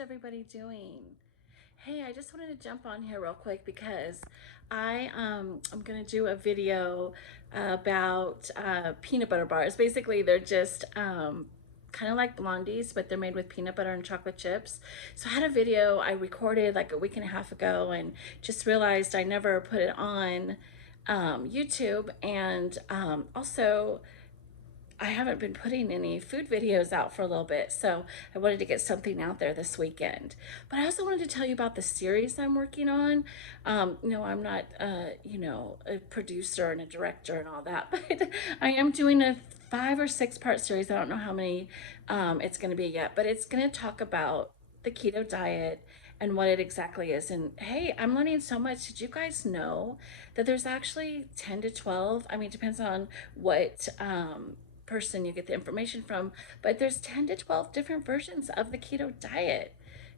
everybody doing? Hey, I just wanted to jump on here real quick because I'm gonna do a video about peanut butter bars. Basically, they're just kind of like blondies, but they're made with peanut butter and chocolate chips. So I had a video I recorded like a week and a half ago, and just realized I never put it on YouTube, and also I haven't been putting any food videos out for a little bit, so I wanted to get something out there this weekend. But I also wanted to tell you about the series I'm working on. No, I'm not, a producer and a director and all that, but I am doing a 5 or 6 part series. I don't know how many it's going to be yet, but it's going to talk about the keto diet and what it exactly is. And hey, I'm learning so much. Did you guys know that there's actually 10 to 12? I mean, it depends on what person you get the information from, but there's 10 to 12 different versions of the keto diet.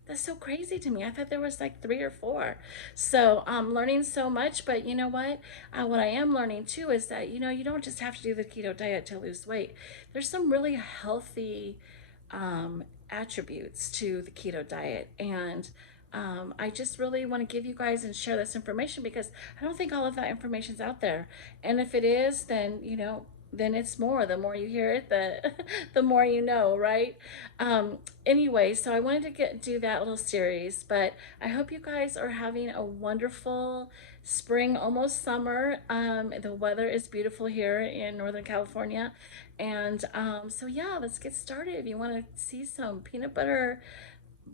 That's so crazy to me. I thought there was like 3 or 4. So I'm learning so much, but you know what I am learning too is that, you don't just have to do the keto diet to lose weight. There's some really healthy attributes to the keto diet. And I just really want to give you guys and share this information because I don't think all of that information's out there. And if it is, then, then it's more. The more you hear it, the more you know, right? Anyway, so I wanted to do that little series, but I hope you guys are having a wonderful spring, almost summer. The weather is beautiful here in Northern California. And so yeah, let's get started. If you want to see some peanut butter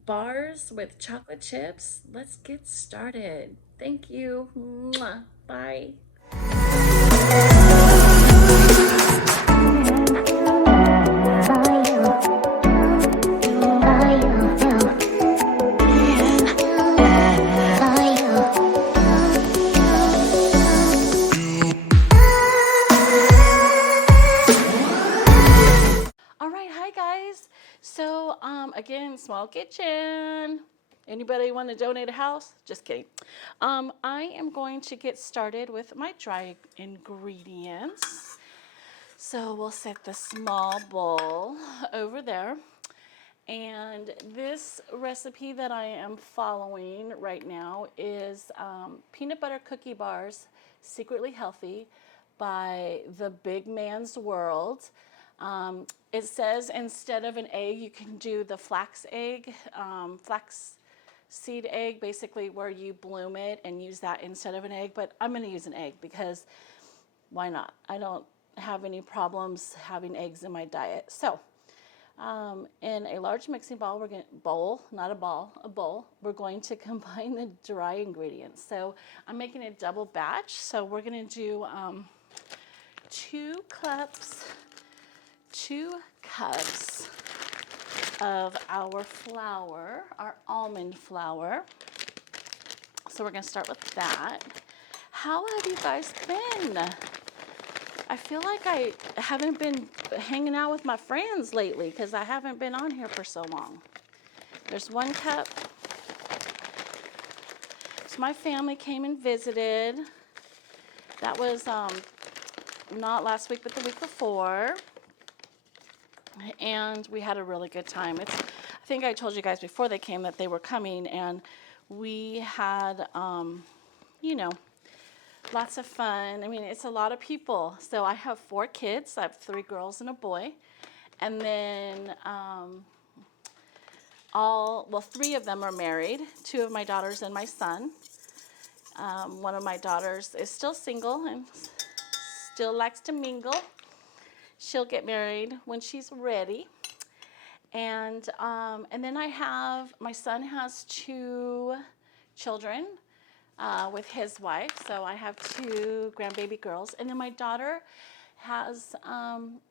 bars with chocolate chips, let's get started. Thank you. Mwah. Bye. All right, hi guys. So again, small kitchen. Anybody want to donate a house? Just kidding. I am going to get started with my dry ingredients. So we'll set the small bowl over there. And this recipe that I am following right now is peanut butter cookie bars, secretly healthy, by The Big Man's World. It says instead of an egg, you can do the flax egg, flax seed egg, basically where you bloom it and use that instead of an egg. But I'm going to use an egg because why not? I don't have any problems having eggs in my diet. So in a large mixing bowl, a bowl, we're going to combine the dry ingredients. So I'm making a double batch. So we're going to do 2 cups of our flour, our almond flour. So we're going to start with that. How have you guys been? I feel like I haven't been hanging out with my friends lately because I haven't been on here for so long. There's 1 cup. So my family came and visited. That was not last week, but the week before. And we had a really good time. I think I told you guys before they came that they were coming, and we had, lots of fun. I mean, it's a lot of people. So I have 4 kids. I have 3 girls and a boy. And then 3 of them are married. 2 of my daughters and my son. One of my daughters is still single and still likes to mingle. She'll get married when she's ready. And then my son has 2 children with his wife. So I have 2 grandbaby girls. And then my daughter has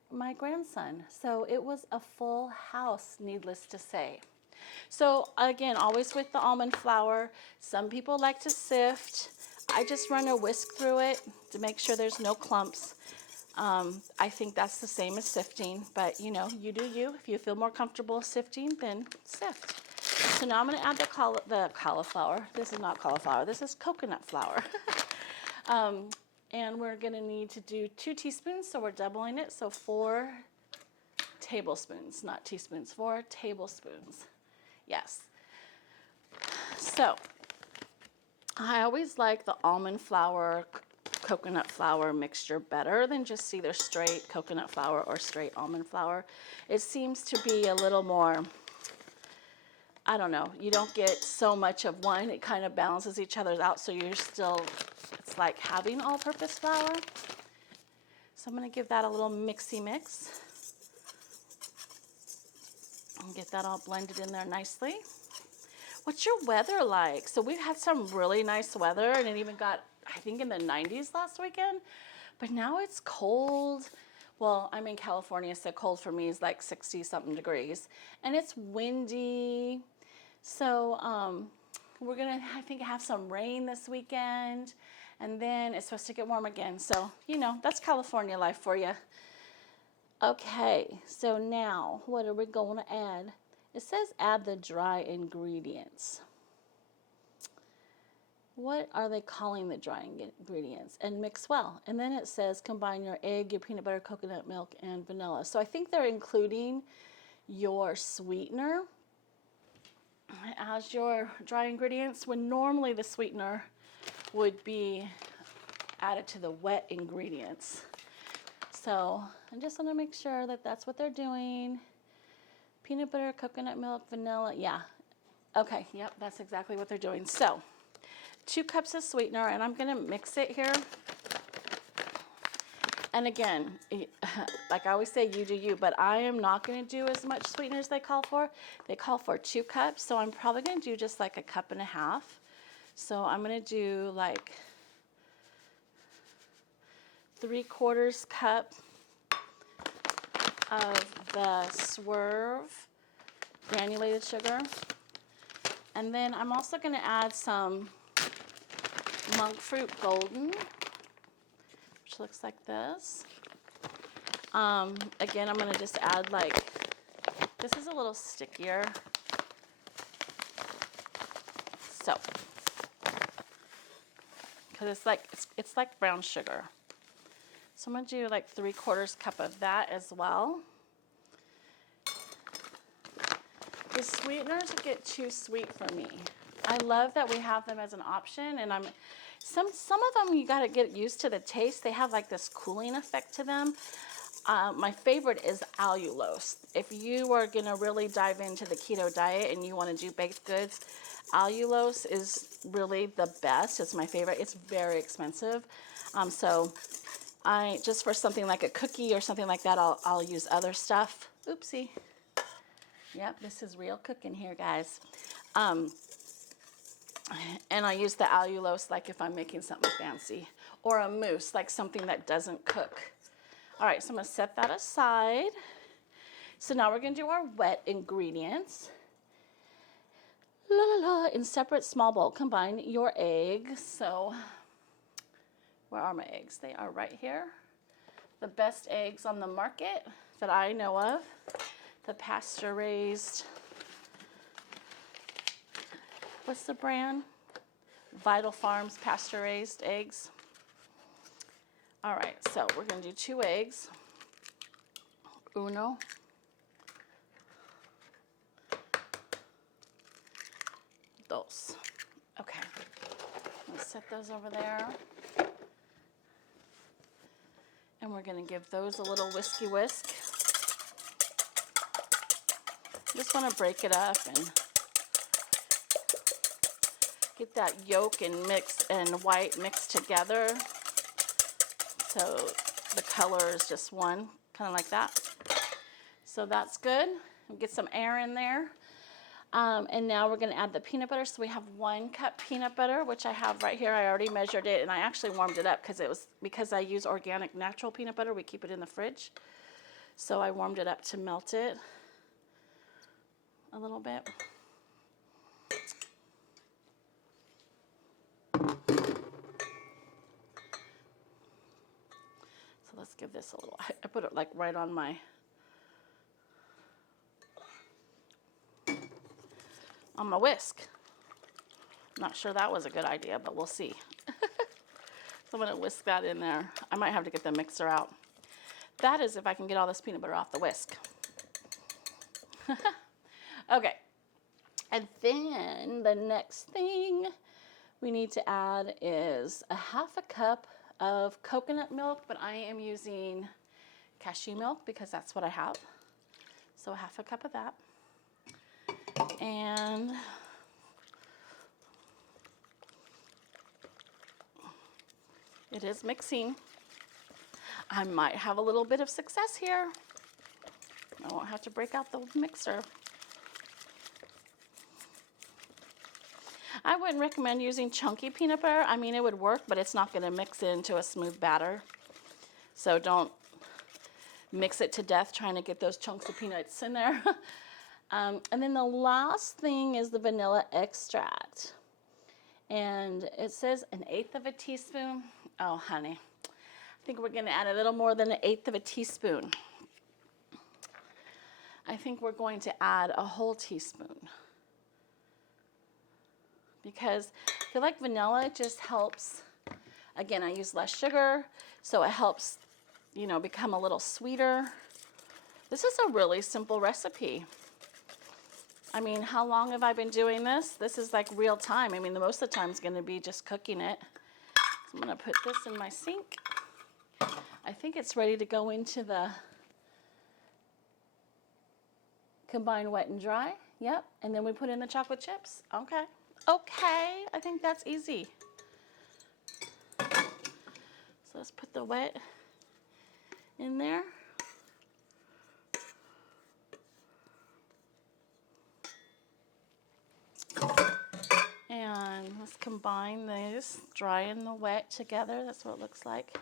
my grandson. So it was a full house, needless to say. So again, always with the almond flour. Some people like to sift. I just run a whisk through it to make sure there's no clumps. I think that's the same as sifting, but you do you. If you feel more comfortable sifting, then sift. So now I'm going to add the cauliflower. This is not cauliflower. This is coconut flour. And we're going to need to do 2 teaspoons, so we're doubling it. So 4 tablespoons, not teaspoons, 4 tablespoons. Yes. So I always like the almond flour, coconut flour mixture better than just either straight coconut flour or straight almond flour. It seems to be a little more, I don't know, you don't get so much of one. It kind of balances each other out, so you're still, it's like having all-purpose flour. So I'm going to give that a little mixy mix and get that all blended in there nicely. What's your weather like? So we've had some really nice weather, and it even got, I think, in the 90s last weekend. But now it's cold. Well, I'm in California, so cold for me is like 60-something degrees. And it's windy. So we're going to, I think, have some rain this weekend. And then it's supposed to get warm again. So, you know, that's California life for you. Okay, so now what are we going to add? It says add the dry ingredients. What are they calling the dry ingredients? And mix well. And then it says combine your egg, your peanut butter, coconut milk, and vanilla. So I think they're including your sweetener as your dry ingredients, when normally the sweetener would be added to the wet ingredients. So I just want to make sure that that's what they're doing. Peanut butter, coconut milk, vanilla. Yeah. Okay. Yep. That's exactly what they're doing. So 2 cups of sweetener, and I'm going to mix it here. And again, like I always say, you do you, but I am not going to do as much sweetener as they call for. They call for 2 cups. So I'm probably going to do just like 1.5 cups. So I'm going to do like 3/4 cup of the Swerve granulated sugar. And then I'm also going to add some monk fruit golden, which looks like this. Again, I'm going to just add like, this is a little stickier. So, because it's like brown sugar. So I'm going to do like 3/4 cup of that as well. The sweeteners get too sweet for me. I love that we have them as an option, and some of them you got to get used to the taste. They have like this cooling effect to them. My favorite is allulose. If you are going to really dive into the keto diet and you want to do baked goods, allulose is really the best. It's my favorite. It's very expensive. So I just for something like a cookie or something like that, I'll use other stuff. Oopsie. Yep, this is real cooking here, guys. And I use the allulose like if I'm making something fancy, or a mousse, like something that doesn't cook. All right, so I'm going to set that aside. So now we're going to do our wet ingredients. In separate small bowl, combine your eggs. So where are my eggs? They are right here. The best eggs on the market that I know of. The pasture-raised, what's the brand? Vital Farms pasture-raised eggs. All right, so we're going to do 2 eggs. Uno. Dos. Okay, let's set those over there. And we're going to give those a little whisk. Just want to break it up and get that yolk and white mixed together. So the color is just one, kind of like that. So that's good. We'll get some air in there. And now we're going to add the peanut butter. So we have 1 cup peanut butter, which I have right here. I already measured it, and I actually warmed it up because I use organic natural peanut butter. We keep it in the fridge. So I warmed it up to melt it a little bit. So let's give this a little, I put it like right on my whisk. I'm not sure that was a good idea, but we'll see. So I'm going to whisk that in there. I might have to get the mixer out. That is if I can get all this peanut butter off the whisk. Okay, And then the next thing we need to add is a half a cup of coconut milk, but I am using cashew milk because that's what I have. So a half a cup of that. And it is mixing. I might have a little bit of success here. I won't have to break out the mixer. I wouldn't recommend using chunky peanut butter. I mean, it would work, but it's not going to mix into a smooth batter. So don't mix it to death trying to get those chunks of peanuts in there. And then the last thing is the vanilla extract. And it says 1/8 of a teaspoon. Oh, honey. I think we're going to add a little more than 1/8 of a teaspoon. I think we're going to add a whole teaspoon. Because I feel like vanilla just helps. Again, I use less sugar, so it helps, you know, become a little sweeter. This is a really simple recipe. I mean, how long have I been doing this? This is like real time. I mean, the most of the time is going to be just cooking it. So I'm going to put this in my sink. I think it's ready to go into the combined wet and dry. Yep. And then we put in the chocolate chips. Okay. Okay. I think that's easy. So let's put the wet in there. And let's combine these, dry and the wet together. That's what it looks like.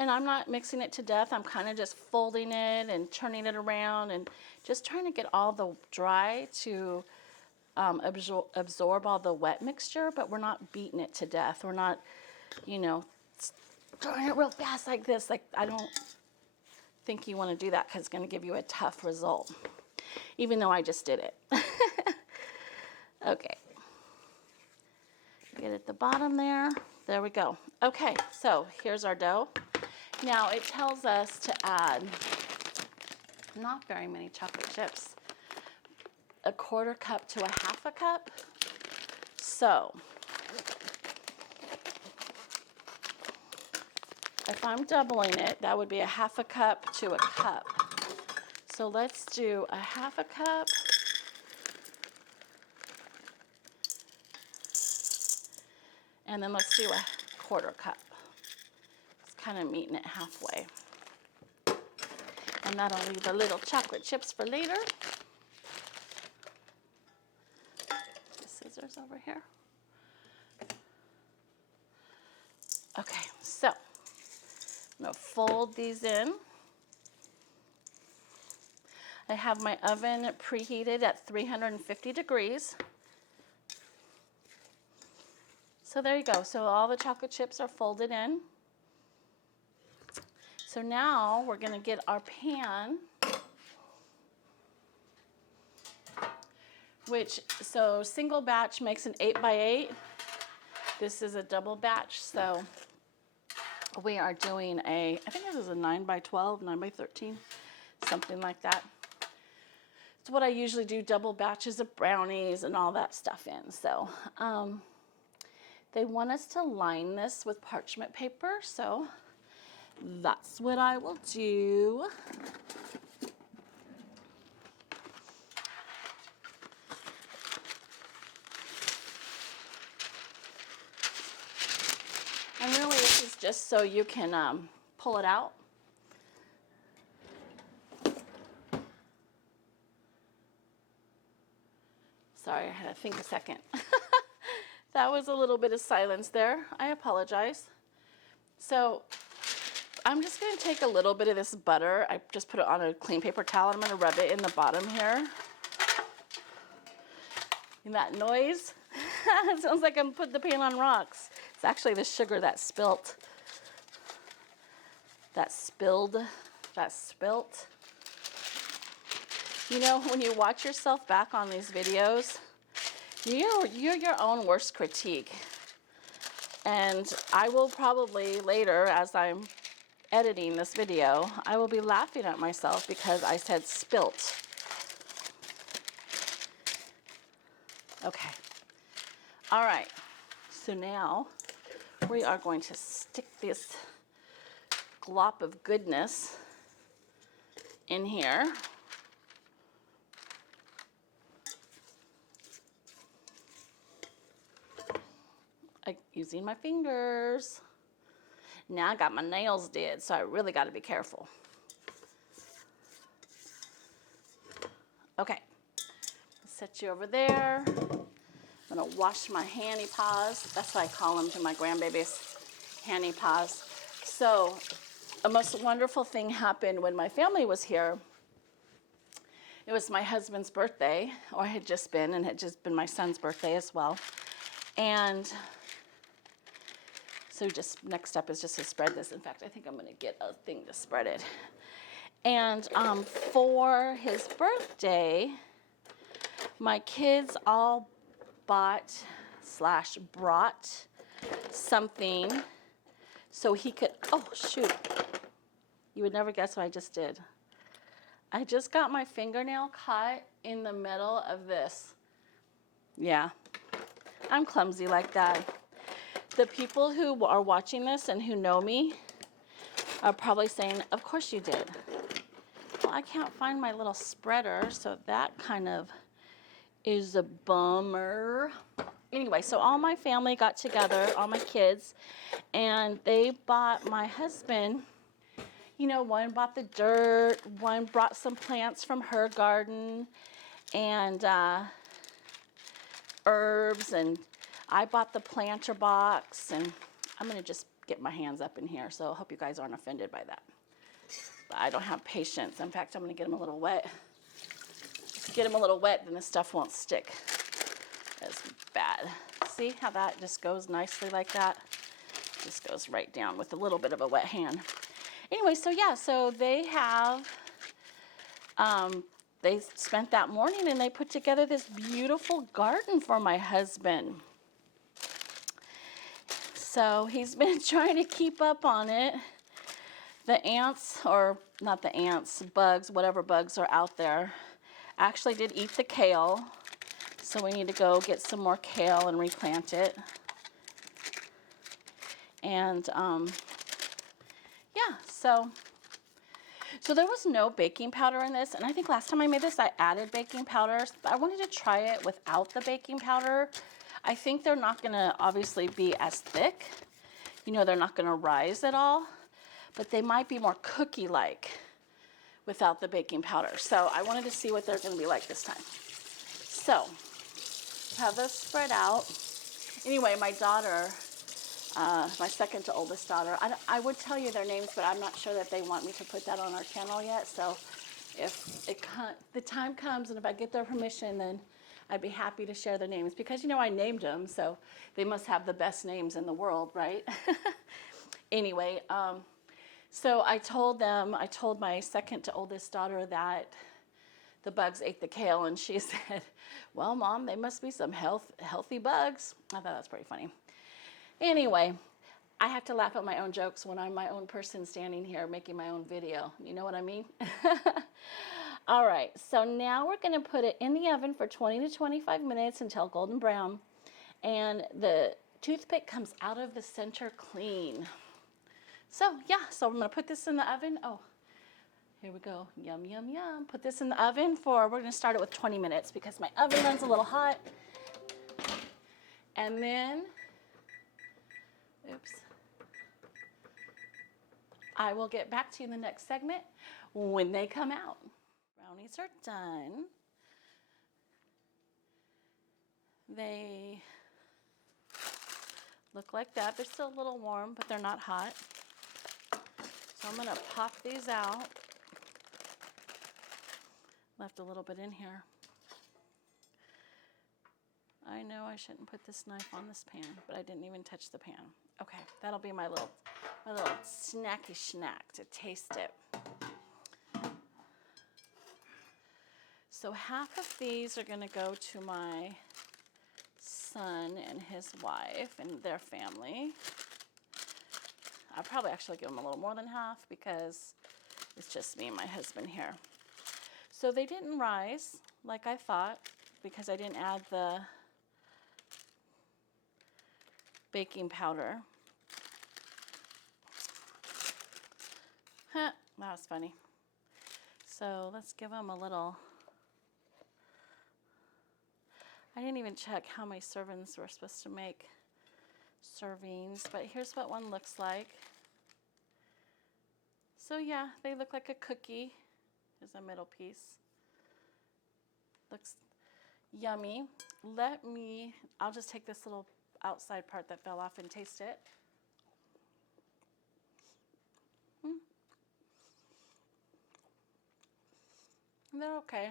And I'm not mixing it to death. I'm kind of just folding it and turning it around and just trying to get all the dry to absorb all the wet mixture, but we're not beating it to death. We're not, you know, throwing it real fast like this. Like, I don't think you want to do that because it's going to give you a tough result, even though I just did it. Okay. Get at the bottom there. There we go. Okay, so here's our dough. Now it tells us to add not very many chocolate chips, 1/4 cup to a 1/2 cup. So if I'm doubling it, that would be a 1/2 cup to a cup. So let's do a 1/2 cup. And then let's do a 1/4 cup. Kind of meeting it halfway. And that'll leave the little chocolate chips for later. The scissors over here. Okay, so I'm going to fold these in. I have my oven preheated at 350 degrees. So there you go. So all the chocolate chips are folded in. So now we're going to get our pan, so single batch makes an 8 by 8. This is a double batch, so we are doing I think this is a 9 by 12, 9 by 13, something like that. It's what I usually do, double batches of brownies and all that stuff in. So they want us to line this with parchment paper, so that's what I will do. And really this is just so you can pull it out. Sorry, I had to think a second. That was a little bit of silence there. I apologize. So I'm just going to take a little bit of this butter. I just put it on a clean paper towel. I'm going to rub it in the bottom here. And that noise? It sounds like I'm putting the pan on rocks. It's actually the sugar that spilt. That spilled. You know, when you watch yourself back on these videos, you're your own worst critique. And I will probably later, as I'm editing this video, I will be laughing at myself because I said spilt. Okay. All right. So now we are going to stick this glop of goodness in here. Using my fingers. Now I got my nails did, so I really got to be careful. Okay, set you over there. I'm gonna wash my handy paws. That's what I call them to my grandbabies, handy paws. So a most wonderful thing happened when my family was here. It was my husband's birthday, or it had just been, and it had just been my son's birthday as well. And so just next step is just to spread this. In fact, I think I'm gonna get a thing to spread it. And for his birthday, my kids all bought / brought something so he could, oh shoot, you would never guess what I just did. I just got my fingernail caught in the middle of this. Yeah, I'm clumsy like that. The people who are watching this and who know me are probably saying, of course you did. Well, I can't find my little spreader, so that kind of is a bummer. Anyway, so all my family got together, all my kids, and they bought my husband, you know, one bought the dirt, one brought some plants from her garden, and herbs, and I bought the planter box, and I'm going to just get my hands up in here, so I hope you guys aren't offended by that. But I don't have patience. In fact, I'm going to get them a little wet. If you get them a little wet, then the stuff won't stick as bad. See how that just goes nicely like that? Just goes right down with a little bit of a wet hand. Anyway, so yeah, so they have, they spent that morning and they put together this beautiful garden for my husband. So he's been trying to keep up on it. The ants, or not the ants, bugs, whatever bugs are out there, actually did eat the kale. So we need to go get some more kale and replant it. And yeah, so there was no baking powder in this. And I think last time I made this, I added baking powder. I wanted to try it without the baking powder. I think they're not gonna obviously be as thick. You know, they're not gonna rise at all, but they might be more cookie-like without the baking powder. So I wanted to see what they're gonna be like this time. So, have those spread out. Anyway, my daughter, my second to oldest daughter, I would tell you their names, but I'm not sure that they want me to put that on our channel yet. So if the time comes and if I get their permission, then I'd be happy to share their names, because, you know, I named them, so they must have the best names in the world, right? Anyway, so I told my second to oldest daughter that the bugs ate the kale, and she said, well, Mom, they must be some healthy bugs. I thought that's pretty funny. Anyway, I have to laugh at my own jokes when I'm my own person standing here making my own video. You know what I mean? All right, so now we're gonna put it in the oven for 20 to 25 minutes until golden brown. And the toothpick comes out of the center clean. So yeah, so I'm gonna put this in the oven. Oh, here we go, yum, yum, yum. Put this in the oven we're gonna start it with 20 minutes because my oven runs a little hot. And then, oops. I will get back to you in the next segment when they come out. Brownies are done. They look like that. They're still a little warm, but they're not hot. So I'm gonna pop these out. Left a little bit in here. I know I shouldn't put this knife on this pan, but I didn't even touch the pan. Okay, that'll be my little snacky snack to taste it. So half of these are gonna go to my son and his wife and their family. I'll probably actually give them a little more than half because it's just me and my husband here. So they didn't rise like I thought because I didn't add the baking powder. Huh, that was funny. So let's give them a little. I didn't even check how many servings we're supposed to make. Servings, but here's what one looks like. So yeah, they look like a cookie. There's a middle piece. Looks yummy. I'll just take this little outside part that fell off and taste it. They're okay.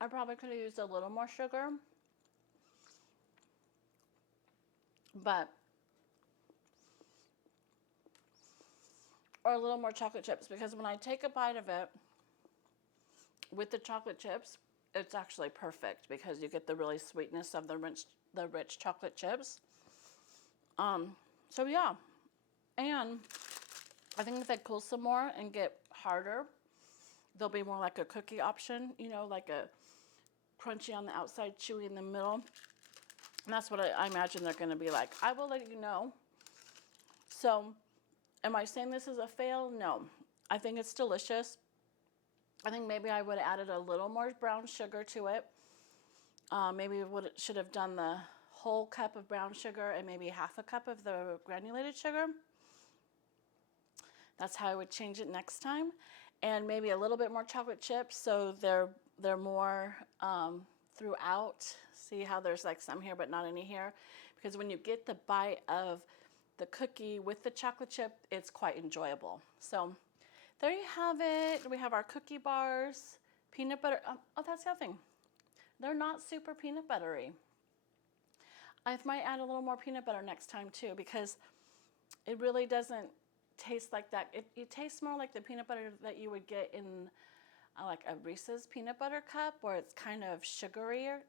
I probably could have used a little more sugar, or a little more chocolate chips, because when I take a bite of it with the chocolate chips, it's actually perfect because you get the really sweetness of the rich chocolate chips. So yeah, and I think if they cool some more and get harder, they'll be more like a cookie option, you know, like a crunchy on the outside, chewy in the middle. And that's what I imagine they're going to be like. I will let you know. So, am I saying this is a fail? No. I think it's delicious. I think maybe I would have added a little more brown sugar to it. Maybe should have done the whole cup of brown sugar and maybe half a cup of the granulated sugar. That's how I would change it next time. And maybe a little bit more chocolate chips so they're more throughout. See how there's like some here but not any here? Because when you get the bite of the cookie with the chocolate chip, it's quite enjoyable. So there you have it. We have our cookie bars, peanut butter. Oh, that's the other thing. They're not super peanut buttery. I might add a little more peanut butter next time too, because it really doesn't taste like that. It tastes more like the peanut butter that you would get in like a Reese's peanut butter cup, where it's kind of sugarier.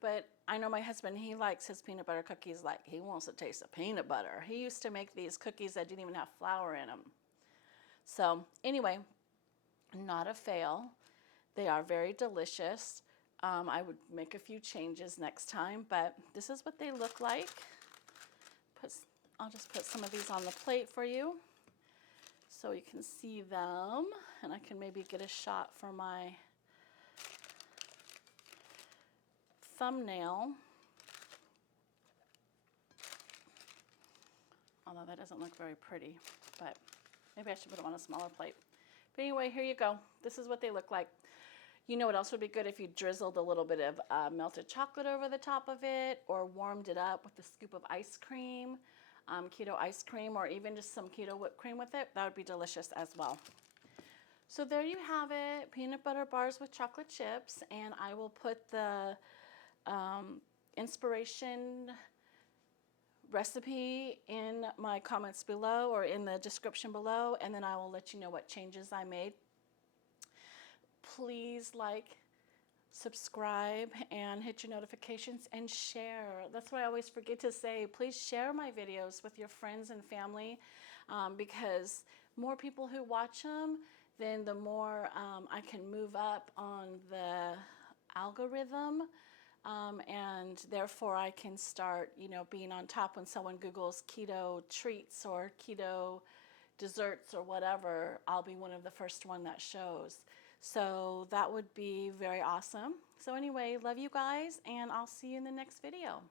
But I know my husband, he likes his peanut butter cookies like he wants to taste the peanut butter. He used to make these cookies that didn't even have flour in them. So anyway, not a fail. They are very delicious. I would make a few changes next time, but this is what they look like. I'll just put some of these on the plate for you so you can see them, and I can maybe get a shot for my thumbnail. Although that doesn't look very pretty, but maybe I should put them on a smaller plate. But anyway, here you go. This is what they look like. You know what else would be good if you drizzled a little bit of melted chocolate over the top of it, or warmed it up with a scoop of ice cream, keto ice cream, or even just some keto whipped cream with it. That would be delicious as well. So there you have it, peanut butter bars with chocolate chips, and I will put the inspiration recipe in my comments below or in the description below, and then I will let you know what changes I made. Please like, subscribe, and hit your notifications and share. That's what I always forget to say. Please share my videos with your friends and family, because more people who watch them, then the more I can move up on the algorithm, and therefore I can start, you know, being on top when someone Googles keto treats or keto desserts or whatever. I'll be one of the first one that shows. So that would be very awesome. So anyway, love you guys, and I'll see you in the next video.